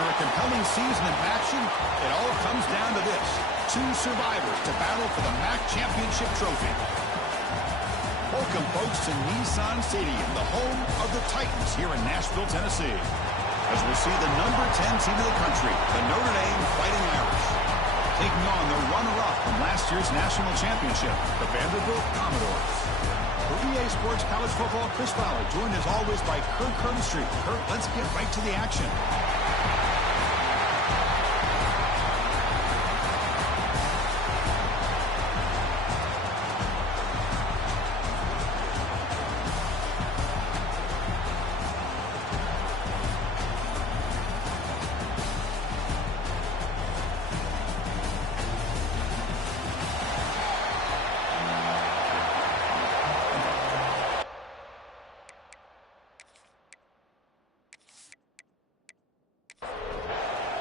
After a compelling season in action, it all comes down to this. Two survivors to battle for the MAC championship trophy. Welcome, folks, to Nissan Stadium, the home of the Titans here in Nashville, Tennessee. As we'll see the number 10 team in the country, the Notre Dame Fighting Irish, taking on the runner-up from last year's national championship, the Vanderbilt Commodores. For EA Sports College Football, Chris Fowler, joined as always by Kurt Street. Kurt, let's get right to the action.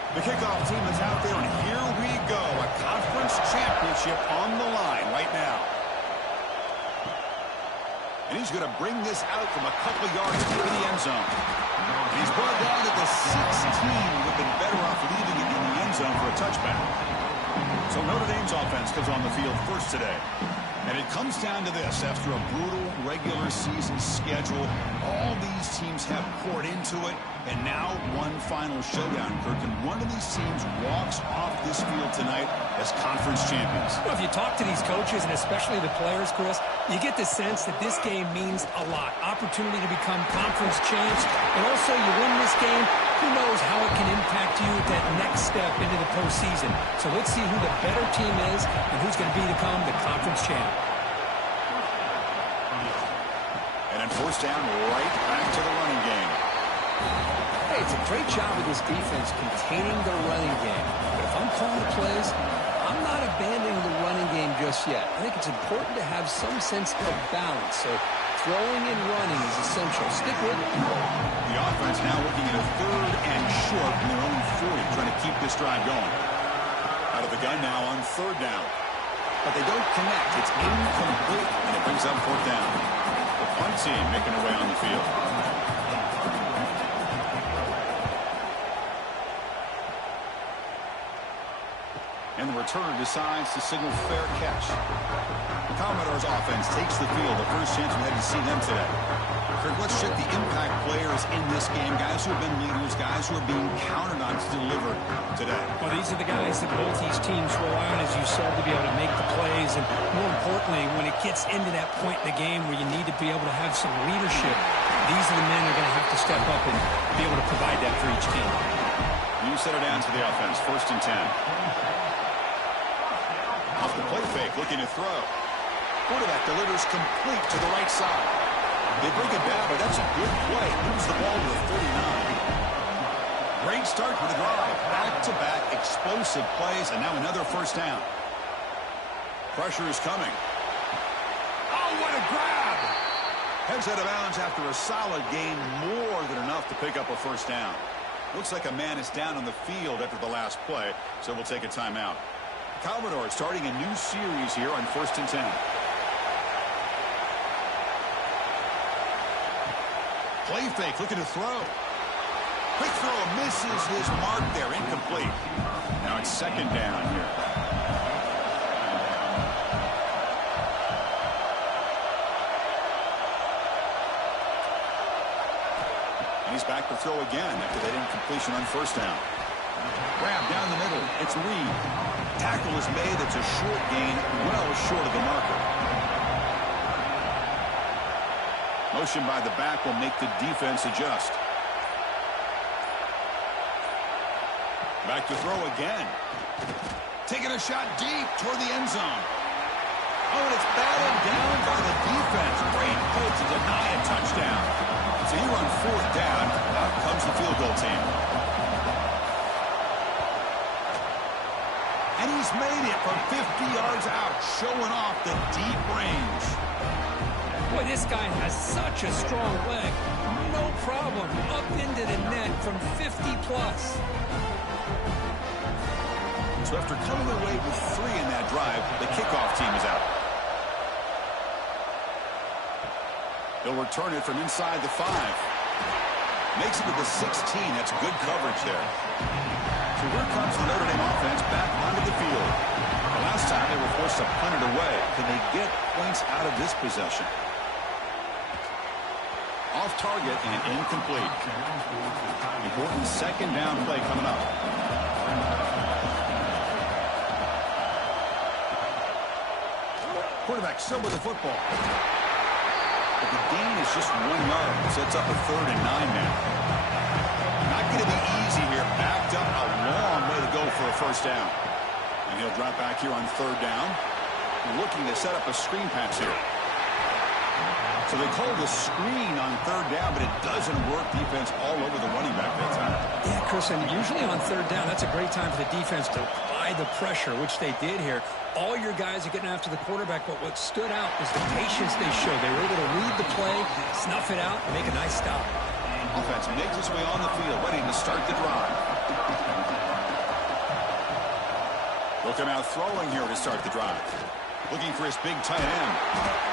The kickoff team is out there, and here we go. A conference championship on the line right now. And he's going to bring this out from a couple of yards deep in the end zone. And he's brought down at the 16. Would have been better off leaving it in the end zone for a touchback. So Notre Dame's offense comes on the field first today. And it comes down to this. After a brutal regular season schedule, all these teams have poured into it. And now one final showdown, Kirk. And one of these teams walks off this field tonight as conference champions. Well, if you talk to these coaches, and especially the players, Chris, you get the sense that this game means a lot. Opportunity to become conference champs. And also, you win this game, who knows how it can impact you at that next step into the postseason. So let's see who the better team is and who's going to become the conference champ. And then first down, right back to the running game. Hey, it's a great job of this defense containing the running game. But if I'm calling the plays, I'm not abandoning the running game just yet. I think it's important to have some sense of balance. So throwing and running is essential. Stick with it. The offense now looking at a 3rd and short from their own 40, trying to keep this drive going. Out of the gun now on 3rd down. But they don't connect. It's incomplete, and it brings up 4th down. The punt team making their way on the field. And the returner decides to signal fair catch. The Commodores offense takes the field. The first chance we had to see them today. Kirk, let's check the impact players in this game. Guys who have been leaders, guys who are being counted on to deliver today. Well, these are the guys that both these teams rely on, as you said, to be able to make the plays. And more importantly, when it gets into that point in the game where you need to be able to have some leadership, these are the men who are going to have to step up and be able to provide that for each team. You set it down to the offense. 1st and 10. Off the play fake, looking to throw. Quarterback delivers complete to the right side. They bring it down, but that's a good play. Moves the ball to the 39. Great start for the drive. Back-to-back explosive plays, and now another first down. Pressure is coming. Oh, what a grab! Heads out of bounds after a solid gain, more than enough to pick up a first down. Looks like a man is down on the field after the last play, so we'll take a timeout. Commodores starting a new series here on 1st and 10. Play fake, looking to throw. Quick throw, misses his mark there, incomplete. Now it's 2nd down here. And he's back to throw again after that incompletion on 1st down. Grab down the middle. It's Reed. Tackle is made. It's a short gain, well short of the marker. Motion by the back will make the defense adjust. Back to throw again. Taking a shot deep toward the end zone. Oh, and it's batted down by the defense. Great pull to deny a touchdown. So here on 4th down, out comes the field goal team. And he's made it from 50 yards out, showing off the deep range. Boy, this guy has such a strong leg. No problem. Up into the net from 50-plus. So after coming away with 3 in that drive, the kickoff team is out. They'll return it from inside the 5. Makes it to the 16. That's good coverage there. So here comes the Notre Dame offense back onto the field. The last time they were forced to punt it away. Can they get points out of this possession? Off target and incomplete. Important second down play coming up. Quarterback still with the football. But the gain is just 1 yard. Sets up a 3rd and 9 now. Not going to be easy here. Backed up a long way to go for a first down. And he'll drop back here on 3rd down. Looking to set up a screen pass here. So they call the screen on 3rd down, but it doesn't work. Defense all over the running back that time. Yeah, Chris, and usually on 3rd down, that's a great time for the defense to apply the pressure, which they did here. All your guys are getting after the quarterback, but what stood out is the patience they showed. They were able to read the play, snuff it out, and make a nice stop. Offense makes its way on the field, ready to start the drive. Looking out throwing here to start the drive. Looking for his big tight end.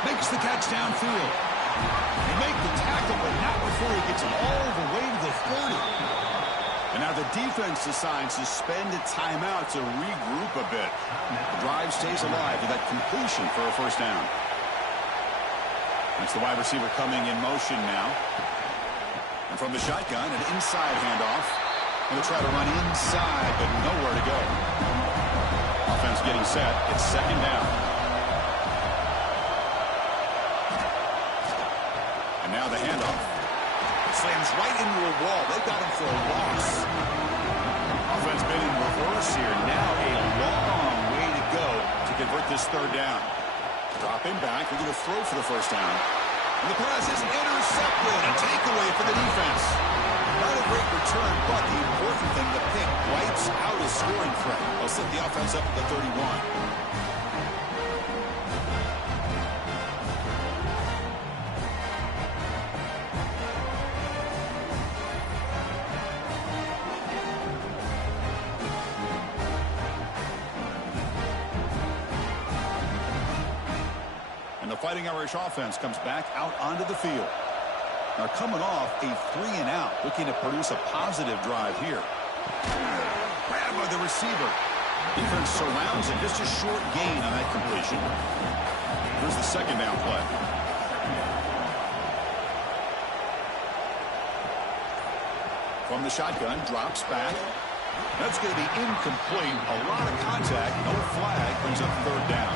Makes the catch downfield. They make the tackle, but not before he gets all the way to the 30. And now the defense decides to spend a timeout to regroup a bit. The drive stays alive with that completion for a first down. That's the wide receiver coming in motion now. And from the shotgun, an inside handoff. Going to try to run inside, but nowhere to go. Offense getting set. It's second down. And now the handoff. Slams right into a wall. They've got him for a loss. Offense been in reverse here. Now a long way to go to convert this 3rd down. Dropping back. They're going to throw for the first down. And the pass is intercepted. A takeaway for the defense. Not a great return, but the important thing, the pick wipes out a scoring threat. They'll set the offense up at the 31. And the Fighting Irish offense comes back out onto the field. Now coming off a 3-and-out, looking to produce a positive drive here. Grabbed by the receiver. Defense surrounds it. Just a short gain on that completion. Here's the second down play. From the shotgun, drops back. That's going to be incomplete. A lot of contact, no flag, brings up 3rd down.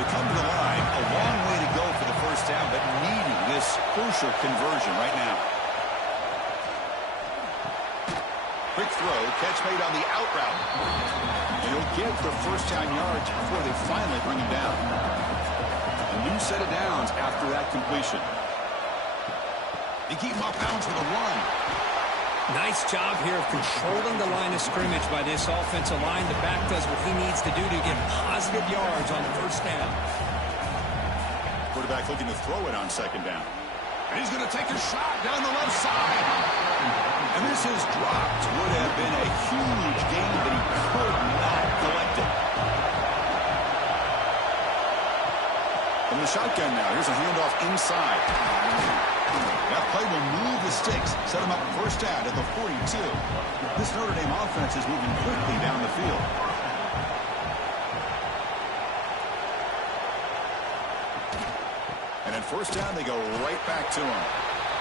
They come to the line, a long way to go for the first down, but needing this crucial conversion right now. Quick throw, catch made on the out route. And he'll get the first down yards before they finally bring him down. A new set of downs after that completion. They keep him off bounds with a run. Nice job here of controlling the line of scrimmage by this offensive line. The back does what he needs to do to get positive yards on the first down. Quarterback looking to throw it on second down. And he's going to take a shot down the left side. And this is dropped. Would have been a huge gain, but he could not collect it. From the shotgun now, here's a handoff inside. That play will move the sticks, set him up first down at the 42. This Notre Dame offense is moving quickly down the field. And at first down, they go right back to him.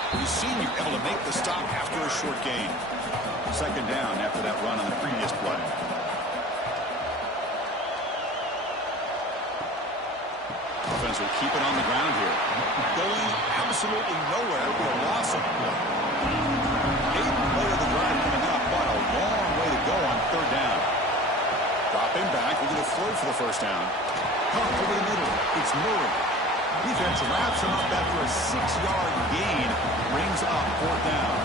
The senior able to make the stop after a short gain. Second down after that run on the previous play. Offense will keep it on the ground here. Going absolutely nowhere. It'll be a loss of play. 8th play of the drive coming up, but a long way to go on 3rd down. Dropping back. We're going to throw for the first down. Pump over the middle. It's Murray. Defense wraps him up after a 6-yard gain. Brings up 4th down.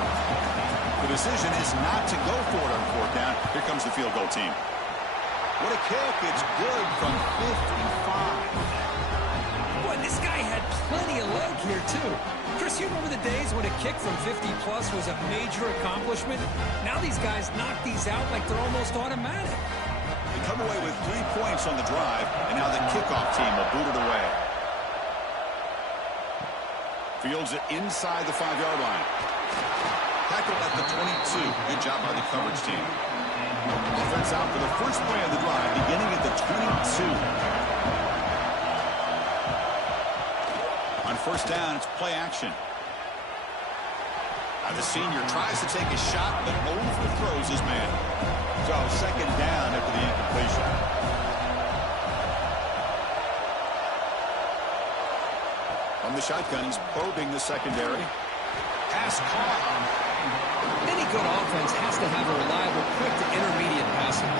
The decision is not to go for it on 4th down. Here comes the field goal team. What a kick. It's good from 55. This guy had plenty of leg here, too. Chris, you remember the days when a kick from 50-plus was a major accomplishment? Now these guys knock these out like they're almost automatic. They come away with 3 points on the drive, and now the kickoff team will boot it away. Fields it inside the 5-yard line. Tackled at the 22. Good job by the coverage team. Offense out for the first play of the drive, beginning at the 22. On first down, it's play action. The senior tries to take a shot, but overthrows his man. So second down after the incompletion. From the shotgun, he's probing the secondary. Pass caught. Any good offense has to have a reliable, quick to intermediate passing.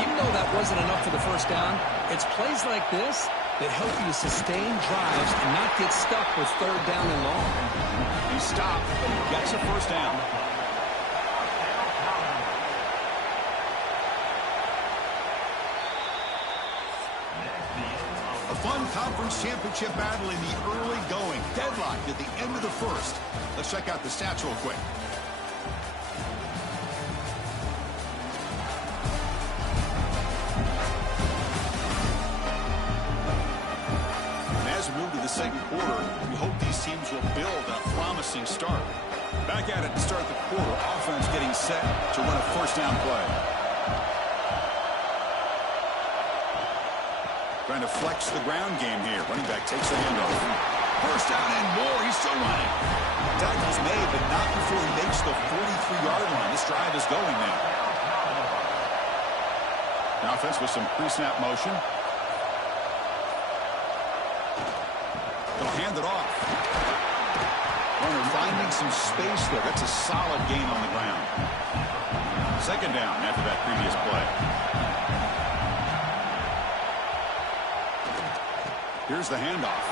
Even though that wasn't enough for the first down, it's plays like this that help you sustain drives and not get stuck with third down and long. He stopped, but he gets a first down. A fun conference championship battle in the early going. Deadlocked at the end of the first. Let's check out the stats real quick. The second quarter, we hope these teams will build a promising start. Back at it to start the quarter. Offense getting set to run a first down play. Trying to flex the ground game here. Running back takes the handoff. First down and more. He's still running. Tackle's made, but not before he makes the 43-yard line. This drive is going now. The offense with some pre-snap motion. They'll hand it off. Runner finding some space there. That's a solid gain on the ground. Second down after that previous play. Here's the handoff.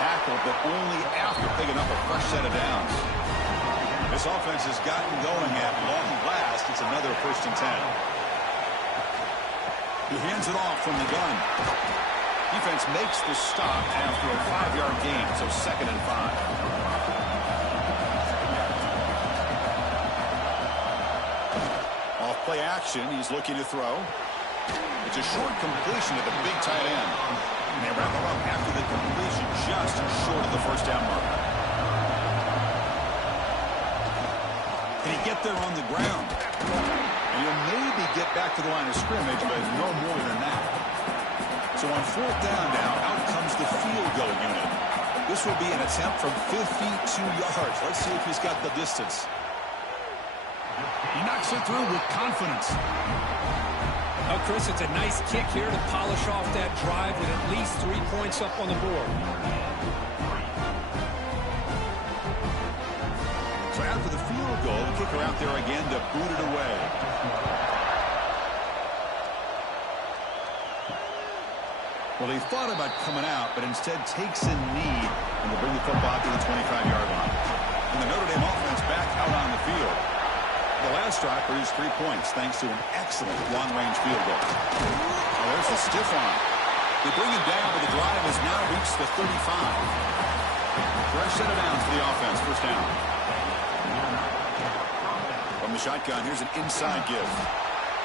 Tackle, but only after picking up a fresh set of downs. This offense has gotten going at long last. It's another 1st and 10. He hands it off from the gun. Defense makes the stop after a 5-yard gain, so 2nd and 5. Off play action, he's looking to throw. It's a short completion to the big tight end. And they wrap him up after the completion, just short of the first down mark. Can he get there on the ground? And he'll maybe get back to the line of scrimmage, but no more than that. So on 4th down now, out comes the field goal unit. This will be an attempt from 52 yards. Let's see if he's got the distance. He knocks it through with confidence. Oh, Chris, it's a nice kick here to polish off that drive with at least 3 points up on the board. So after the field goal, the kicker out there again to boot it away. Well, he thought about coming out, but instead takes a knee and will bring the football to the 25-yard line. And the Notre Dame offense back out on the field. The last drive produced 3 points thanks to an excellent long-range field goal. Oh, there's the stiff arm. They bring him down, but the drive has now reached the 35. Fresh set of downs for the offense. First down. From the shotgun, here's an inside give.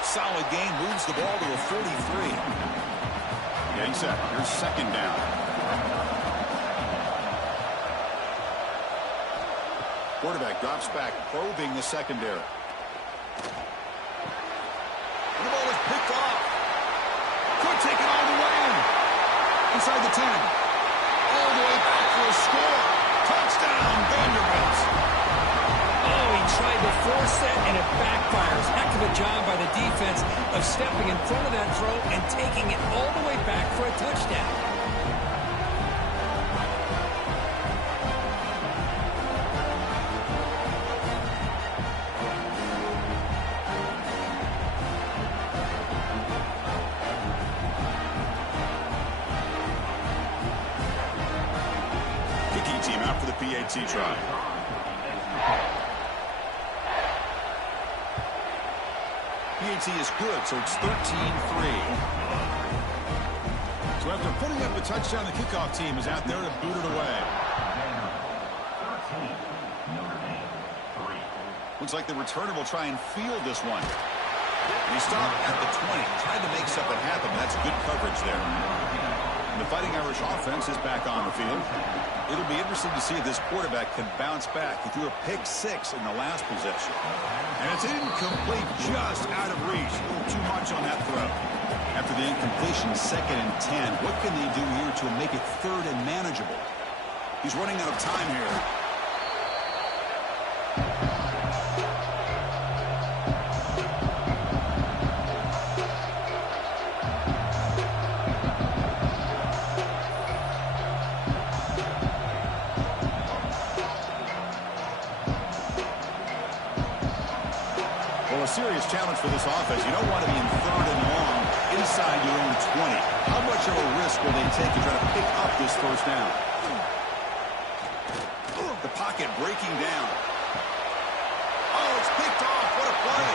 Solid gain, moves the ball to a 43. Getting set. Here's second down. Quarterback drops back, probing the secondary. And the ball is picked off. Could take it all the way in. Inside the 10. All the way back for a score. Touchdown, Vanderbilt. Oh, he tried to force that, and it backfires. Heck of a job by the defense of stepping in front of that throw and taking it all the way back for a touchdown. Kicking team out for the PAT try. PAT is good, so it's 13-3. So after putting up a touchdown, the kickoff team is out there to boot it away. Looks like the returner will try and field this one. And he stopped at the 20, tried to make something happen. That's good coverage there. And the Fighting Irish offense is back on the field. It'll be interesting to see if this quarterback can bounce back. He threw a pick 6 in the last possession. And it's incomplete, just out of reach. A little too much on that throw. After the incompletion, 2nd and 10. What can they do here to make it 3rd and manageable? He's running out of time here. Well, a serious challenge for this offense. You don't want to be in 3rd and long inside your own 20. How much of a risk will they take to try to pick up this first down? The pocket breaking down. Oh, it's picked off. What a play.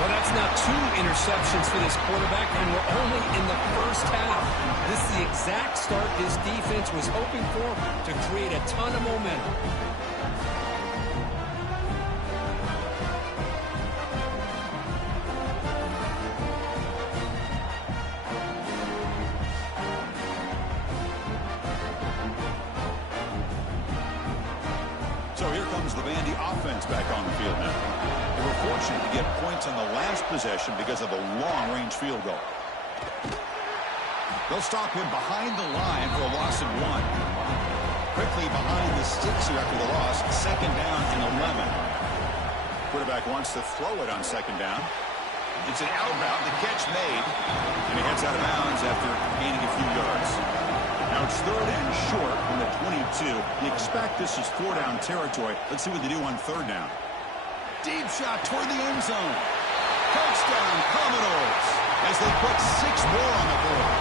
Well, that's now 2 interceptions for this quarterback, and we're only in the first half. This is the exact start this defense was hoping for to create a ton of momentum. So here comes the Vandy offense back on the field now. They were fortunate to get points on the last possession because of a long-range field goal. They'll stop him behind the line for a loss of 1. Quickly behind the sticks here after the loss. 2nd down and 11. Quarterback wants to throw it on 2nd down. It's an outbound. The catch made. And he heads out of bounds after gaining a few yards. Now it's 3rd and short from the 22. You expect this is 4-down territory. Let's see what they do on 3rd down. Deep shot toward the end zone. Touchdown, Commodores, as they put 6 more on the board.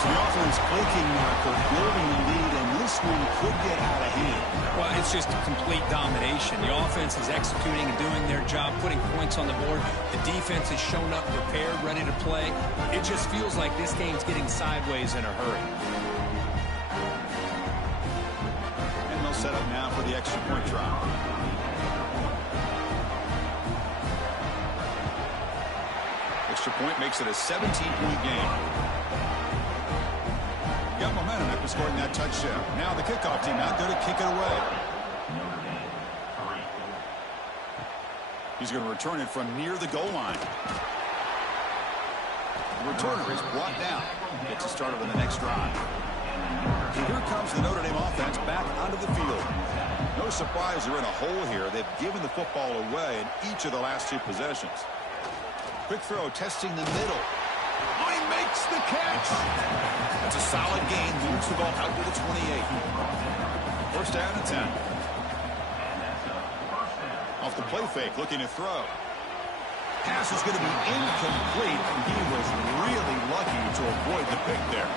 So the offense clicking marker, building the lead, and this one could get out of hand. Well, it's just complete domination. The offense is executing and doing their job, putting points on the board. The defense has shown up prepared, ready to play. It just feels like this game's getting sideways in a hurry. And they'll set up now for the extra point try. Extra point makes it a 17-point game. Got momentum after scoring that touchdown. Now the kickoff team out there to kick it away. He's going to return it from near the goal line. The returner is brought down. Gets us started on the next drive. Here comes the Notre Dame offense back onto the field. No surprise they're in a hole here. They've given the football away in each of the last 2 possessions. Quick throw, testing the middle. Oh, he makes the catch. That's a solid gain. Moves the ball out to the 28. 1st down and 10. Off the play fake, looking to throw. Pass is going to be incomplete, and he was really lucky to avoid the pick there.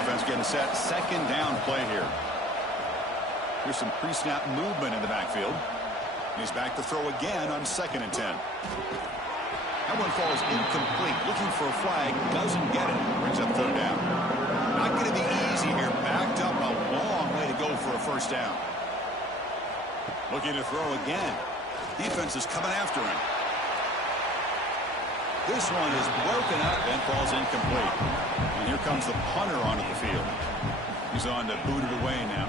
Offense getting set. 2nd down play here. Here's some pre-snap movement in the backfield. He's back to throw again on 2nd and 10. That one falls incomplete. Looking for a flag. Doesn't get it. Brings up 3rd down. Not going to be easy here. Backed up a long way to go for a 1st down. Looking to throw again. Defense is coming after him. This one is broken up and falls incomplete. And here comes the punter onto the field. He's on to boot it away now.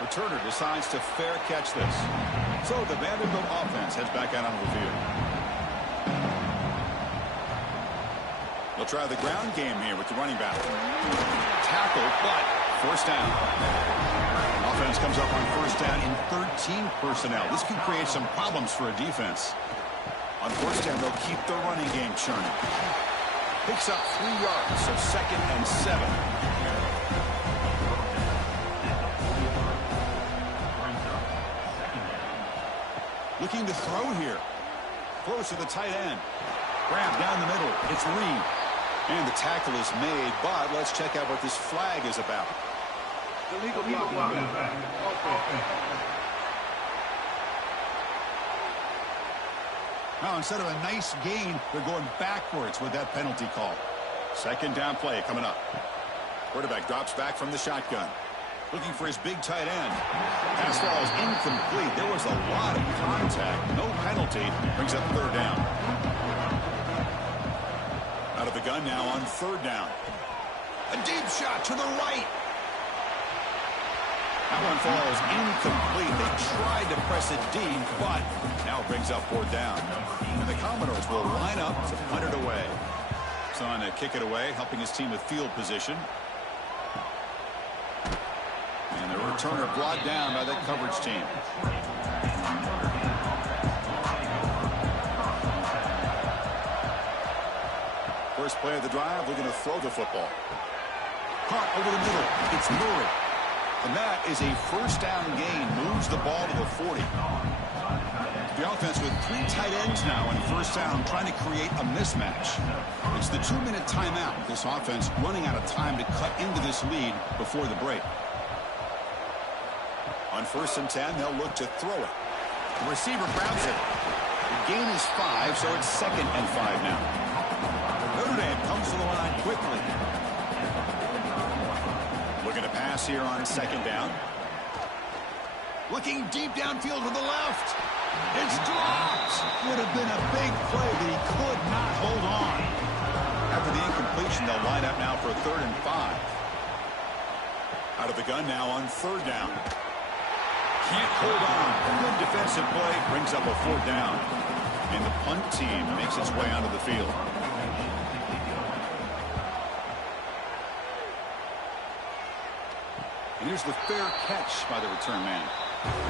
Returner decides to fair catch this. So the Vanderbilt offense heads back out onto the field. They'll try the ground game here with the running back. Tackle, but 1st down. Offense comes up on 1st down in 13 personnel. This can create some problems for a defense. On 1st down, they'll keep the running game churning. Picks up 3 yards, so 2nd and 7. Looking to throw here. Throws to the tight end. Grab down the middle. It's Reed. And the tackle is made, but let's check out what this flag is about. Illegal block. Now, instead of a nice gain, they're going backwards with that penalty call. 2nd down play coming up. Quarterback drops back from the shotgun. Looking for his big tight end. Pass falls incomplete. There was a lot of contact. No penalty. Brings up third down. Out of the gun now on third down. A deep shot to the right. That one falls incomplete. They tried to press it deep, but now it brings up fourth down. And the Commodores will line up to punt it away. It's on to kick it away, helping his team with field position. And the returner brought down by that coverage team. First play of the drive, we're going to throw the football. Caught over the middle. It's Murray. And that is a first down gain. Moves the ball to the 40. The offense with 3 tight ends now in first down, trying to create a mismatch. It's the 2-minute timeout. This offense running out of time to cut into this lead before the break. On 1st and 10, they'll look to throw it. The receiver grabs it. The gain is 5, so it's 2nd and 5 now. Notre Dame comes to the line quickly. Looking to pass here on 2nd down. Looking deep downfield to the left. It's dropped. Would have been a big play, but he could not hold on. After the incompletion, they'll line up now for 3rd and 5. Out of the gun now on 3rd down. Can't hold on. Good defensive play. Brings up a 4th down. And the punt team makes its way onto the field. And here's the fair catch by the return man.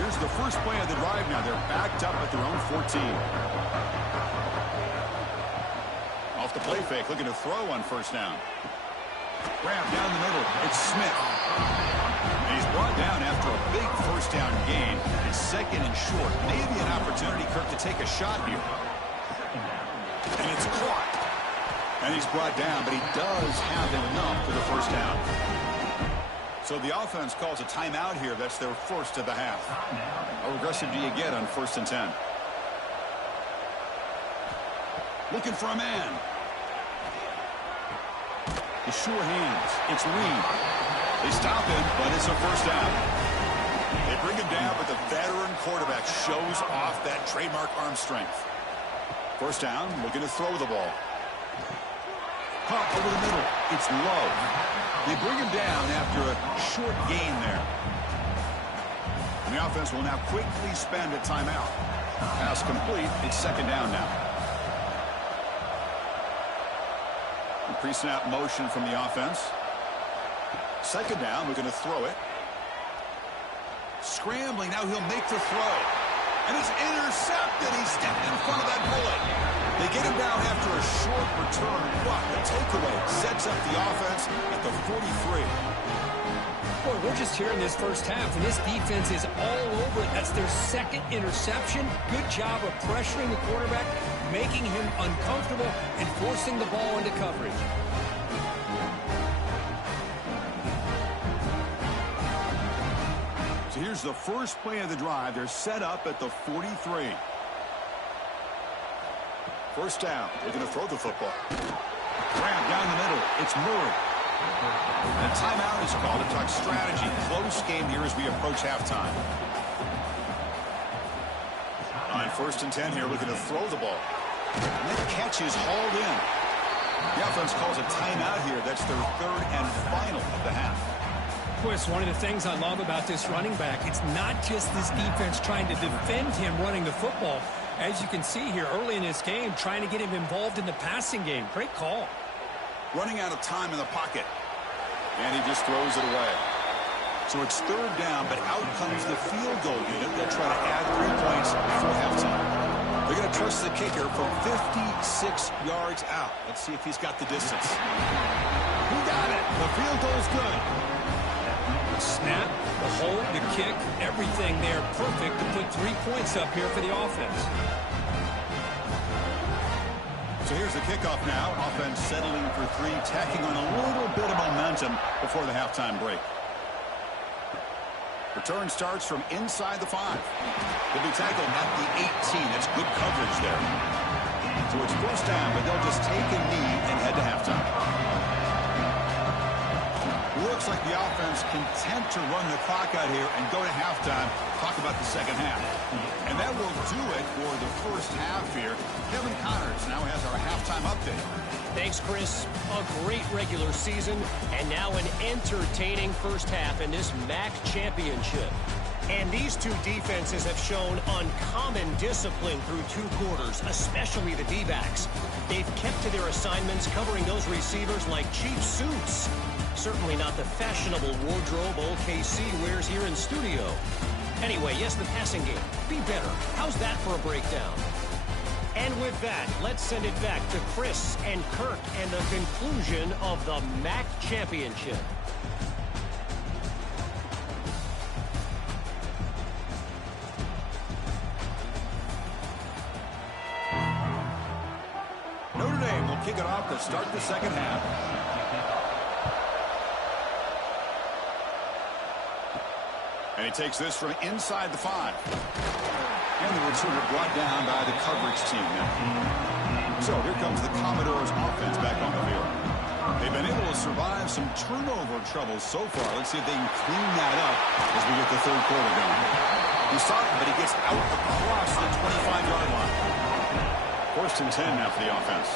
Here's the first play of the drive now. They're backed up at their own 14. Off the play fake, looking to throw on 1st down. Grab down the middle. It's Smith. And he's brought down after a big first down gain. It's 2nd and short. Maybe an opportunity, Kirk, to take a shot here. And it's caught. And he's brought down, but he does have enough for the first down. So the offense calls a timeout here. That's their first of the half. How aggressive do you get on 1st and 10? Looking for a man. The sure hands. It's Reed. They stop him, but it's a first down. They bring him down, but the veteran quarterback shows off that trademark arm strength. First down, looking to throw the ball. Caught over the middle. It's low. They bring him down after a short gain there. And the offense will now quickly spend a timeout. Pass complete. It's 2nd down now. Pre-snap motion from the offense. 2nd down, we're going to throw it. Scrambling, now he'll make the throw. And it's intercepted. He stepped in front of that bullet. They get him down after a short return, but the takeaway sets up the offense at the 43. Boy, we're just here in this first half, and this defense is all over it. That's their 2nd interception. Good job of pressuring the quarterback, making him uncomfortable, and forcing the ball into coverage. So here's the first play of the drive. They're set up at the 43. First down. They're going to throw the football. Grab down the middle. It's Murray. And a timeout is called to talk strategy. Close game here as we approach halftime. On 1st and 10 here, looking to throw the ball. And that catch is hauled in. The offense calls a timeout here. That's their 3rd and final of the half. Boy, it's one of the things I love about this running back. It's not just this defense trying to defend him running the football. As you can see here early in this game, trying to get him involved in the passing game. Great call. Running out of time in the pocket. And he just throws it away. So it's 3rd down, but out comes the field goal unit. They'll try to add 3 points before halftime. They're going to trust the kicker from 56 yards out. Let's see if he's got the distance. Who got it? The field goal's good. Snap, the hold, the kick, everything there perfect to put 3 points up here for the offense. So here's the kickoff now. Offense settling for 3, tacking on a little bit of momentum before the halftime break. Return starts from inside the 5. They'll be tackled at the 18. That's good coverage there. So it's first down, but they'll just take a knee and head to halftime. Look looks like the offense content to run the clock out here and go to halftime. Talk about the second half. And that will do it for the first half here. Kevin Connors now has our halftime update. Thanks, Chris. A great regular season and now an entertaining first half in this MAC championship. And these two defenses have shown uncommon discipline through two quarters, especially the D-backs. They've kept to their assignments, covering those receivers like cheap suits. Certainly not the fashionable wardrobe old KC wears here in studio. Anyway, yes, the passing game. Be better. How's that for a breakdown? And with that, let's send it back to Chris and Kirk and the conclusion of the MAC championship. Notre Dame will kick it off to start the second half. And he takes this from inside the 5. And the returner brought down by the coverage team now. So here comes the Commodores offense back on the field. They've been able to survive some turnover troubles so far. Let's see if they can clean that up as we get the third quarter going. He saw it, but he gets out across the 25-yard line. First and 10 now for the offense.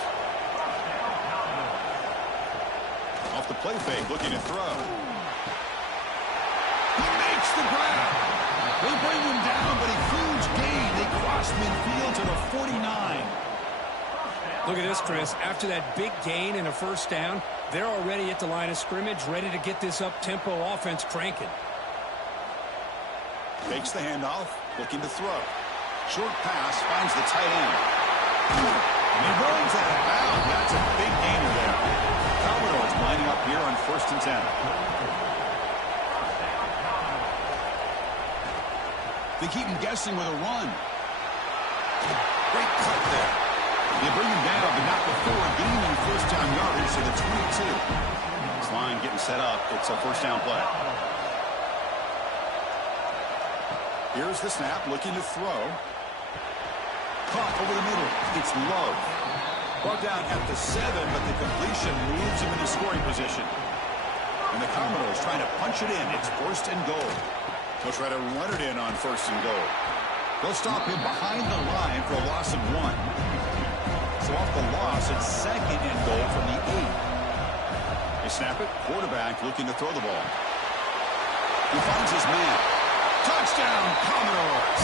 Off the play fake, looking to throw. He makes the grab. They bring him down, but a huge gain. They cross midfield to the 49. Look at this, Chris. After that big gain and a first down, they're already at the line of scrimmage, ready to get this up-tempo offense cranking. Fakes the handoff, looking to throw. Short pass, finds the tight end. And he rolls out of bounds. That's a big gainer there. Commodores lining up here on first and 10. They keep him guessing with a run. Great cut there. They bring him down, but not before gaining first down yardage to the 22. This line getting set up. It's a first down play. Here's the snap, looking to throw. Caught over the middle. It's low. Brought down at the 7, but the completion moves him into scoring position. And the Commodores trying to punch it in. It's first and goal. They'll try to run it in on first and goal. They'll stop him behind the line for a loss of 1. So off the loss, it's second and goal from the 8. They snap it. Quarterback looking to throw the ball. He finds his man. Touchdown, Commodores.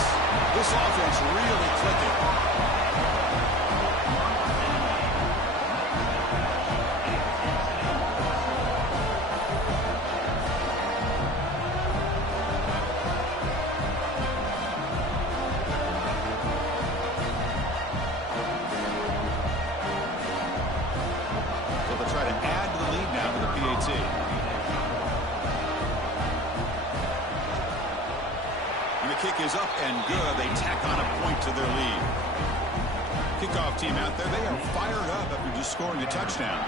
This offense really clicking. Kick is up and good. They tack on a point to their lead. Kickoff team out there. They are fired up after just scoring a touchdown.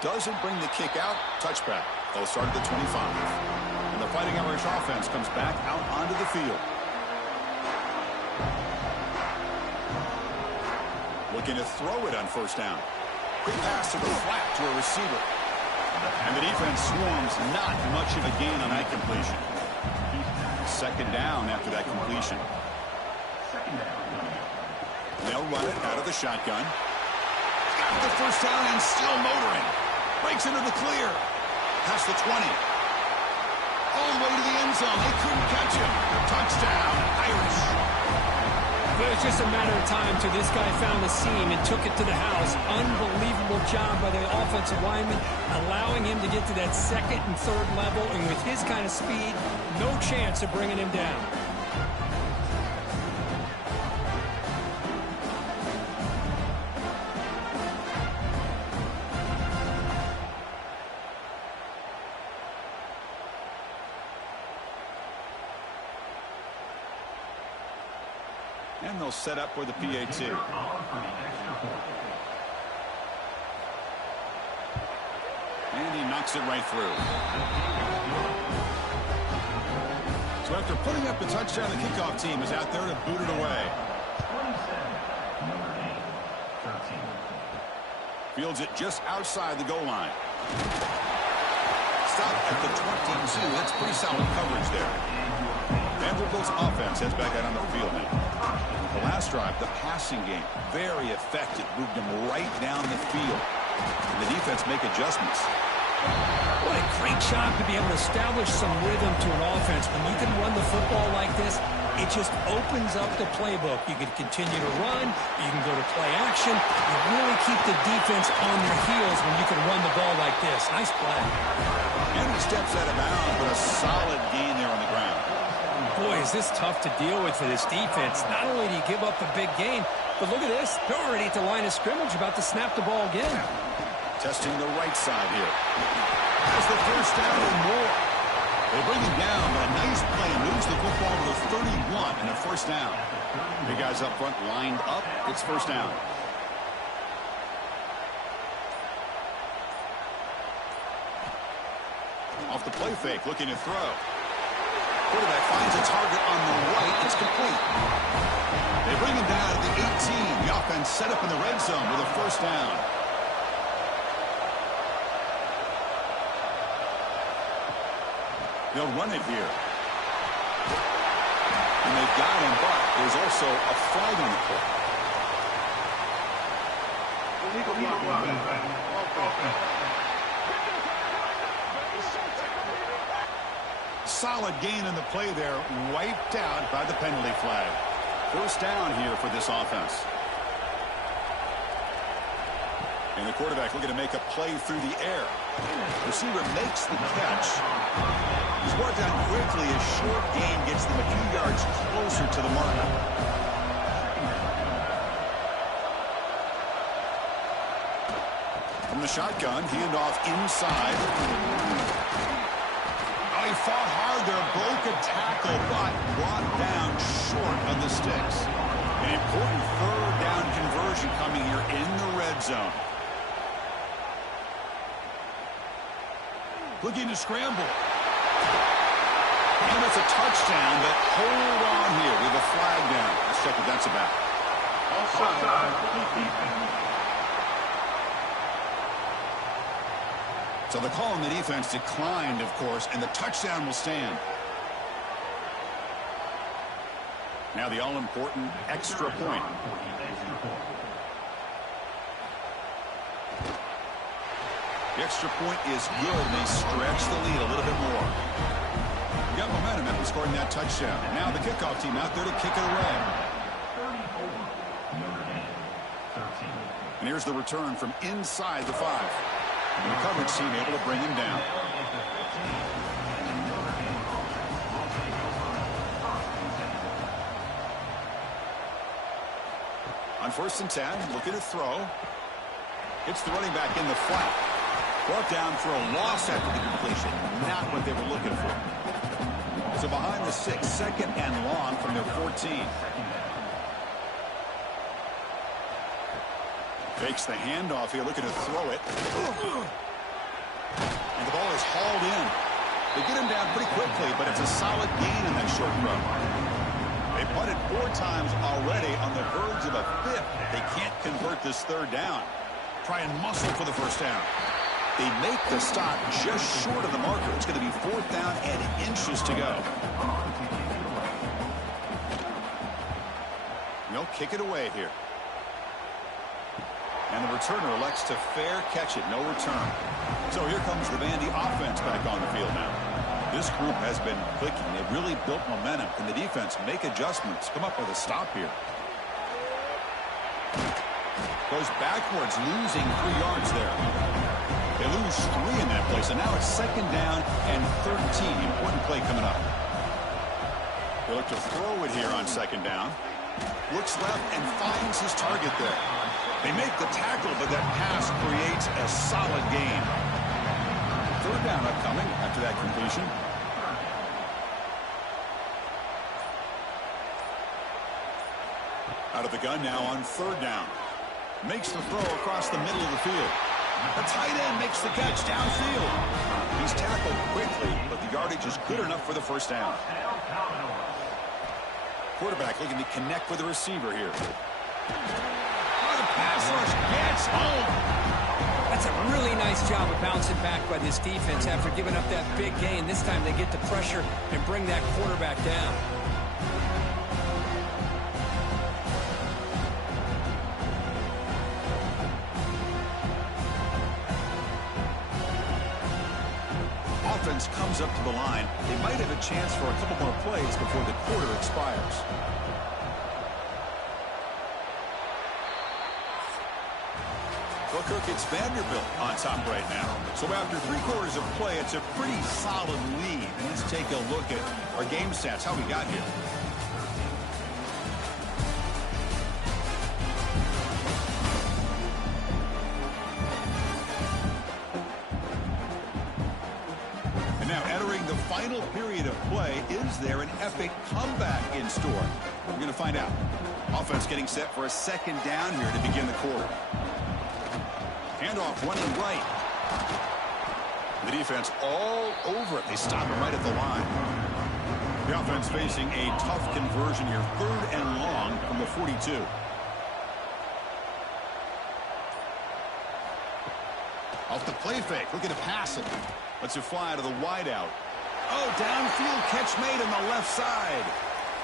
Doesn't bring the kick out. Touchback. They'll start at the 25. And the Fighting Irish offense comes back out onto the field. Looking to throw it on first down. Quick pass to the flat to a receiver. And the defense swarms, not much of a gain on that completion. Second down after that completion. They'll run it out of the shotgun. Got the first down and still motoring. Breaks into the clear. Past the 20. All the way to the end zone. They couldn't catch him. Touchdown, Irish. But it was just a matter of time till this guy found the seam and took it to the house. Unbelievable job by the offensive lineman, allowing him to get to that second and third level. And with his kind of speed, no chance of bringing him down. And they'll set up for the PAT. And he knocks it right through. So after putting up the touchdown, the kickoff team is out there to boot it away. Fields it just outside the goal line. Stop at the 22. That's pretty solid coverage there. Vanderbilt's offense heads back out on the field now. The last drive, the passing game, very effective. Moved them right down the field. And the defense make adjustments. What a great job to be able to establish some rhythm to an offense. When you can run the football like this, it just opens up the playbook. You can continue to run. You can go to play action. You really keep the defense on their heels when you can run the ball like this. Nice play. And he steps out of bounds, but a solid gain there on the ground. Boy, is this tough to deal with for this defense. Not only do you give up a big gain, but look at this. They're already at the line of scrimmage, about to snap the ball again. Testing the right side here. That's the first down and more. They bring him down, but a nice play moves the football to the 31 and a first down. Big guys up front lined up. It's first down. Off the play fake, looking to throw. Quarterback finds a target on the right. It's complete. They bring him down at the 18. The offense set up in the red zone with a first down. They'll run it here. And they've got him, but there's also a flag on the play. Solid gain in the play there, wiped out by the penalty flag. First down here for this offense. And the quarterback looking to make a play through the air. Receiver makes the catch. He's brought down quickly. A short gain gets them a few yards closer to the marker. From the shotgun, handoff inside. Oh, he fought hard there, broke a tackle, but brought down short of the sticks. An important third down conversion coming here in the red zone. Looking to scramble. And it's a touchdown, but hold on here with a flag down. Let's check what that's about. So the call on the defense declined, of course, and the touchdown will stand. Now the all-important extra point. The extra point is good, and they stretch the lead a little bit more. You got momentum after scoring that touchdown. Now the kickoff team out there to kick it away. And here's the return from inside the 5. And the coverage team able to bring him down. On 1st and 10, looking to throw. Hits the running back in the flat. Brought down for a loss after the completion. Not what they were looking for. So behind the 6, second and long from their 14. Fakes the handoff here, looking to throw it. And the ball is hauled in. They get him down pretty quickly, but it's a solid gain in that short throw. They punted 4 times already, on the verge of a 5th. They can't convert this third down. Try and muscle for the first down. They make the stop just short of the marker. It's going to be 4th down and inches to go. They'll kick it away here. And the returner elects to fair catch it. No return. So here comes the Vandy offense back on the field now. This group has been clicking. They've really built momentum. Can the defense make adjustments? Come up with a stop here. Goes backwards, losing 3 yards there. They lose 3 in that place, and now it's 2nd down and 13. Important play coming up. They look to throw it here on 2nd down. Looks left and finds his target there. They make the tackle, but that pass creates a solid gain. 3rd down upcoming after that completion. Out of the gun now on 3rd down. Makes the throw across the middle of the field. The tight end makes the catch downfield. He's tackled quickly, but the yardage is good enough for the first down. Quarterback looking to connect with the receiver here. Oh, the pass rush gets home. That's a really nice job of bouncing back by this defense after giving up that big gain. This time they get the pressure and bring that quarterback down. Offense comes up to the line. They might have a chance for a couple more plays before the quarter expires. Well, Kirk, it's Vanderbilt on top right now. So after 3 quarters of play, it's a pretty solid lead. And let's take a look at our game stats, how we got here. And now entering the final period of play, is there an epic comeback in store? We're going to find out. Offense getting set for a second down here to begin the quarter. Handoff running right. The defense all over it. They stop him right at the line. The offense facing a tough conversion here. 3rd and long from the 42. Off the play fake. Looking to pass it. Lets it fly to the wideout. Oh, downfield catch made on the left side.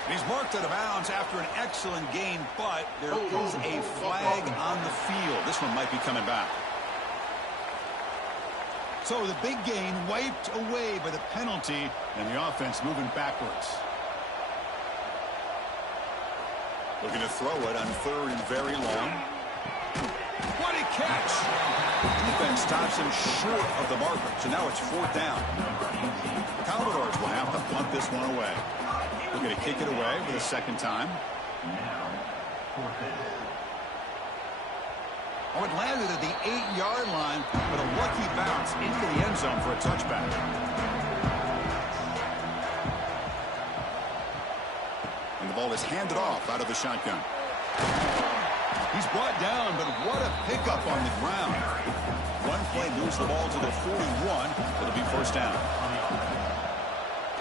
And he's marked out of bounds after an excellent gain, but there is a flag on the field. This one might be coming back. So the big gain wiped away by the penalty, and the offense moving backwards. Looking to throw it on 3rd and very long. What a catch! Defense stops him short of the marker, so now it's 4th down. The Commodores will have to punt this one away. Looking to kick it away for the 2nd time. Oh, it landed at the 8-yard line, but a lucky bounce into the end zone for a touchback. And the ball is handed off out of the shotgun. He's brought down, but what a pickup on the ground. One play moves the ball to the 41. It'll be 1st down.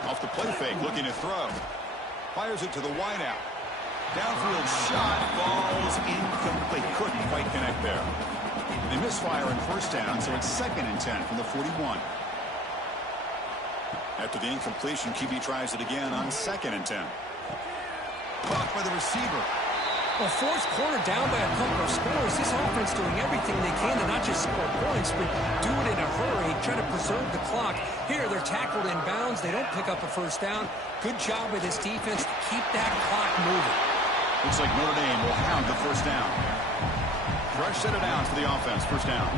Off the play fake, looking to throw. Fires it to the wideout. Downfield shot, falls incomplete. Couldn't quite connect there. They misfire on 1st down, so it's 2nd and 10 from the 41. After the incompletion, QB tries it again on 2nd and 10. Caught by the receiver. Well, 4th quarter down by a couple of scores. This offense doing everything they can to not just score points, but do it in a hurry, try to preserve the clock. Here, they're tackled in bounds. They don't pick up a 1st down. Good job by this defense to keep that clock moving. Looks like Notre Dame will have the 1st down. Fresh set of downs for the offense. 1st down.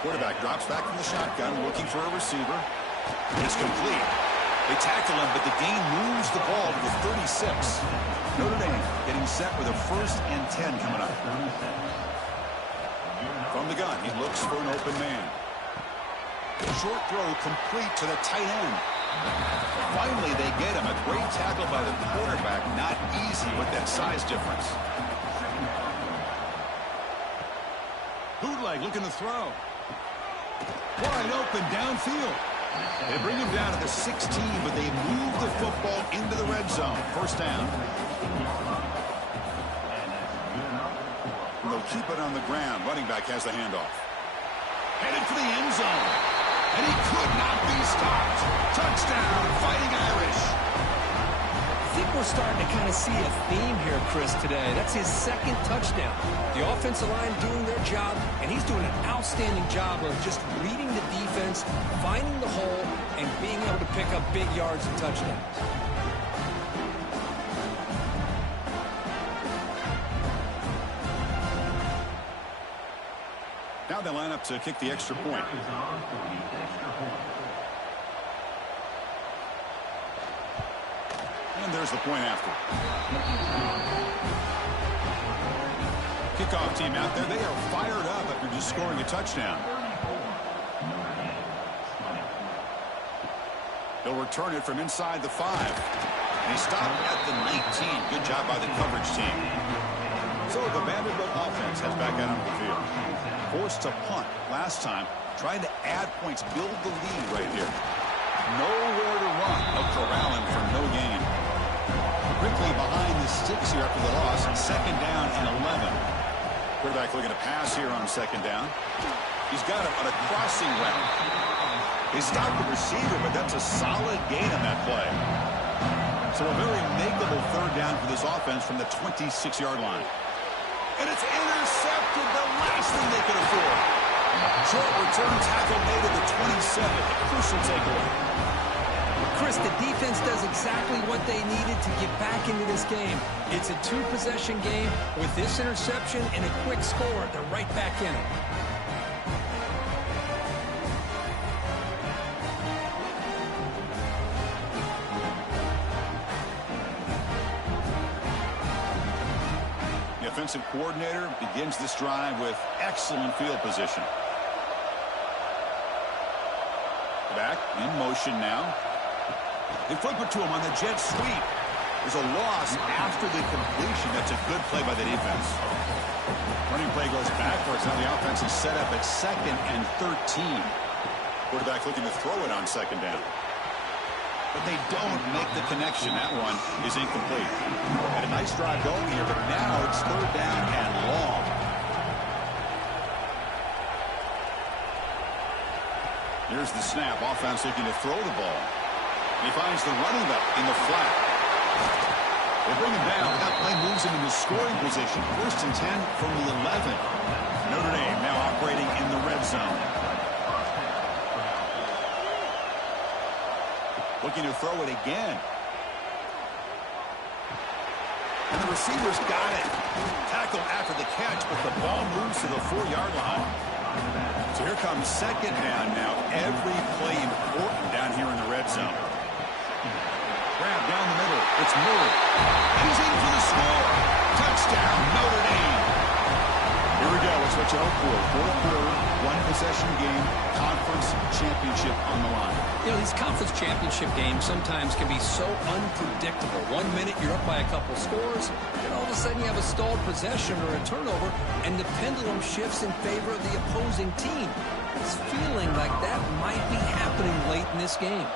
Quarterback drops back from the shotgun, looking for a receiver. It's complete. They tackle him, but the gain moves the ball to the 36. Notre Dame getting set with a 1st and 10 coming up. From the gun, he looks for an open man. Short throw complete to the tight end. Finally, they get him. A great tackle by the quarterback. Not easy with that size difference. Bootleg looking to throw. Wide open downfield. They bring him down to the 16, but they move the football into the red zone. 1st down. They'll keep it on the ground. Running back has the handoff. Headed for the end zone. And he could not be stopped. Touchdown, Fighting Irish. I think we're starting to kind of see a theme here, Chris, today. That's his 2nd touchdown. The offensive line doing their job, and he's doing an outstanding job of just reading the defense, finding the hole, and being able to pick up big yards and touchdowns. Now they line up to kick the extra point. And there's the point after. Kickoff team out there. They are fired up after just scoring a touchdown. They'll return it from inside the 5. And he stopped at the 19. Good job by the coverage team. So the Vanderbilt offense heads back out onto the field. Forced to punt last time. Trying to add points. Build the lead right here. Nowhere to run. No corralling for no gain. Quickly behind the sticks here after the loss. 2nd down and 11. Quarterback looking to pass here on second down. He's got it on a crossing route. He stopped the receiver, but that's a solid gain on that play. So a very makeable third down for this offense from the 26-yard line. And it's intercepted, the last thing they could afford. Short return tackle made at the 27. A crucial takeaway. Chris, the defense does exactly what they needed to get back into this game. It's a two-possession game. With this interception and a quick score, they're right back in it. The offensive coordinator begins this drive with excellent field position. Back in motion now. They flip it to him on the jet sweep. There's a loss after the completion. That's a good play by the defense. Running play goes backwards. Now the offense is set up at 2nd and 13. Quarterback looking to throw it on second down. But they don't make the connection. That one is incomplete. Had a nice drive going here, but now it's third down and long. Here's the snap. Offense looking to throw the ball. He finds the running back in the flat. They bring him down. That play moves him into scoring position. 1st and 10 from the 11. Notre Dame now operating in the red zone. Looking to throw it again. And the receiver's got it. Tackled after the catch, but the ball moves to the 4-yard line. So here comes second down now. Every play important down here in the red zone. Grab down the middle. It's Murray. And he's in for the score. Touchdown, Notre Dame. Here we go. It's what you hope for. Fourth quarter, one-possession game, conference championship on the line. You know, these conference championship games sometimes can be so unpredictable. 1 minute you're up by a couple scores, and all of a sudden you have a stalled possession or a turnover, and the pendulum shifts in favor of the opposing team. It's feeling like that might be happening late in this game.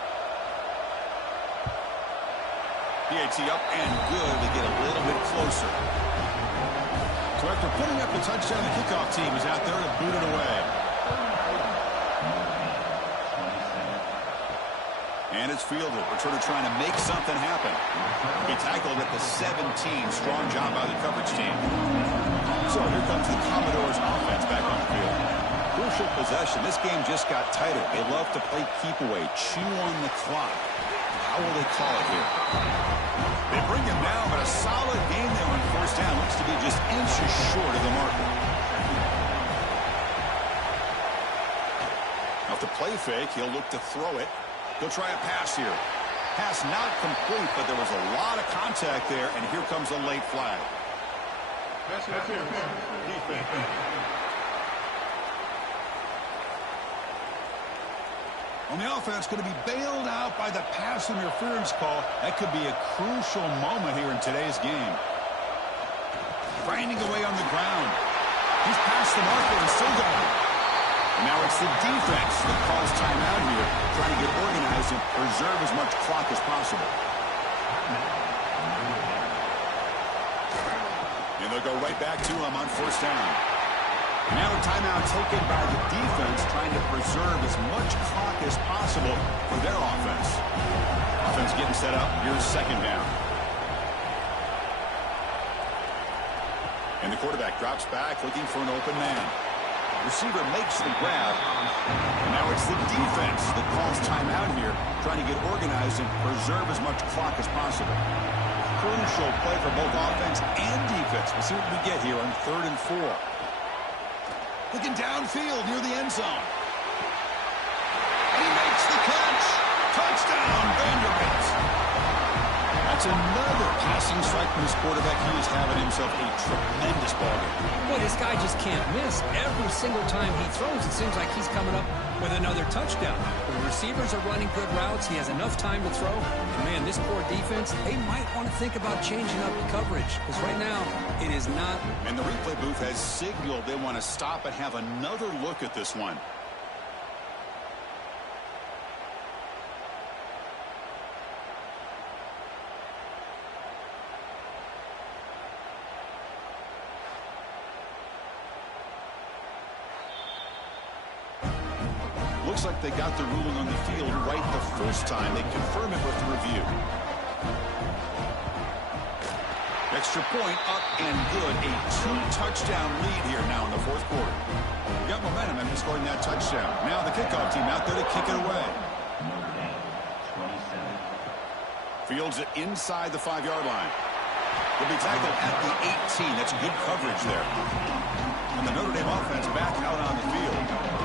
PAT up and good to get a little bit closer. So after putting up the touchdown, the kickoff team is out there to boot it away. And it's fielded. Returner trying to make something happen. He tackled at the 17. Strong job by the coverage team. So here comes the Commodores offense back on the field. Crucial possession. This game just got tighter. They love to play keep away, chew on the clock. How will they call it here? They bring him down, but a solid game there on 1st down. Looks to be just inches short of the marker. Now, if the play fake, he'll look to throw it. He'll try a pass here. Pass not complete, but there was a lot of contact there, and here comes a late flag. On the offense, going to be bailed out by the pass interference call. That could be a crucial moment here in today's game. Grinding away on the ground. He's past the marker and still going. And now it's the defense that calls timeout here, trying to get organized and preserve as much clock as possible. And they'll go right back to him on 1st down. Now a timeout taken by the defense, trying to preserve as much clock as possible for their offense. Offense getting set up. Here's 2nd down. And the quarterback drops back, looking for an open man. Receiver makes the grab. And now it's the defense that calls timeout here, trying to get organized and preserve as much clock as possible. Crucial play for both offense and defense. We'll see what we get here on 3rd and 4. Looking downfield near the end zone. And he makes the catch. Touchdown, Vanderbilt. That's another passing strike from this quarterback. He is having himself a tremendous ballgame. Boy, this guy just can't miss. Every single time he throws, it seems like he's coming up with another touchdown. The receivers are running good routes. He has enough time to throw. And, man, this poor defense, they might want to think about changing up the coverage. Because right now, it is not. And the replay booth has signaled they want to stop and have another look at this one. looks like they got the ruling on the field right the first time. They confirm it with the review. Extra point up and good. A 2-touchdown lead here now in the fourth quarter. Got momentum after scoring that touchdown. Now the kickoff team out there to kick it away. Fields it inside the 5-yard line. Will be tackled at the 18. That's good coverage there. And the Notre Dame offense back out on the field.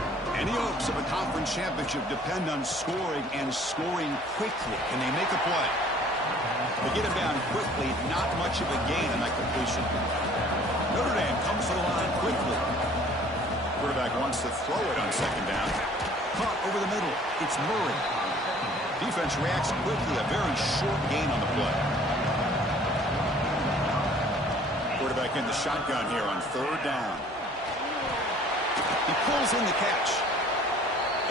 Any hopes of a conference championship depend on scoring and scoring quickly. Can they make a play? They get him down quickly. Not much of a gain on that completion. Notre Dame comes to the line quickly. Quarterback wants to throw it on second down. Caught over the middle. It's Murray. Defense reacts quickly. A very short gain on the play. Quarterback in the shotgun here on third down. He pulls in the catch.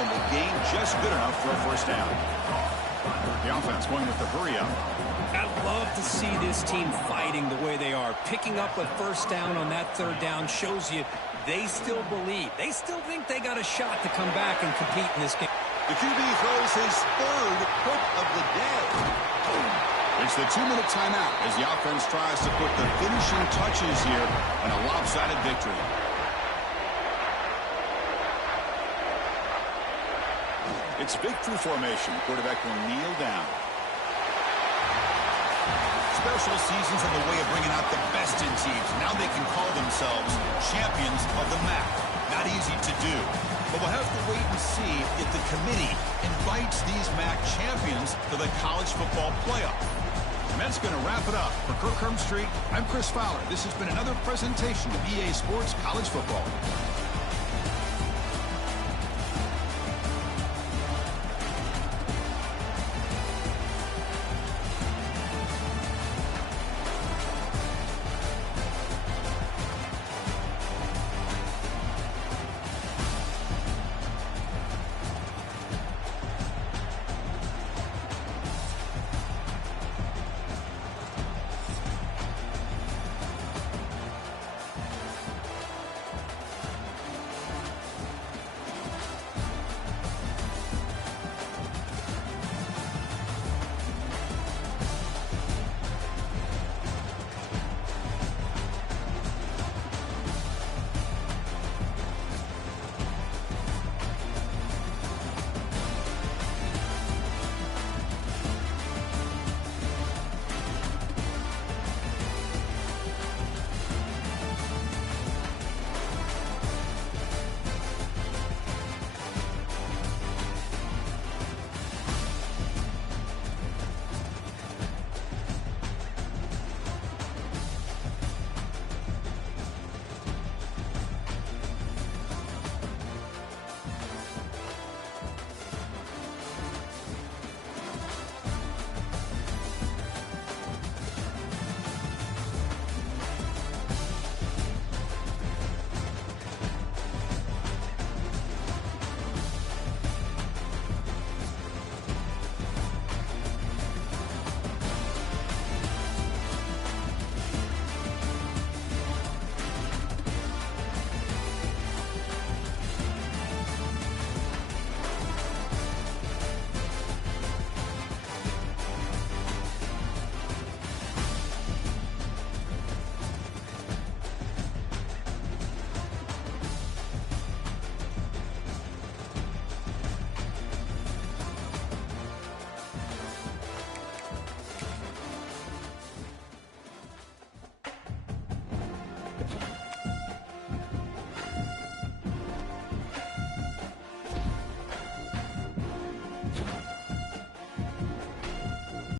And the gain just good enough for a first down. The offense going with the hurry up. I love to see this team fighting the way they are. Picking up a first down on that third down shows you they still believe. They still think they got a shot to come back and compete in this game. The QB throws his third hook of the day. It's the 2-minute timeout as the offense tries to put the finishing touches here on a lopsided victory. It's victory formation. Quarterback will kneel down. Special seasons have a way of bringing out the best in teams. Now they can call themselves champions of the MAC. Not easy to do. But we'll have to wait and see if the committee invites these MAC champions to the college football playoff. And that's going to wrap it up. For Kirk Street, I'm Chris Fowler. This has been another presentation of EA Sports College Football.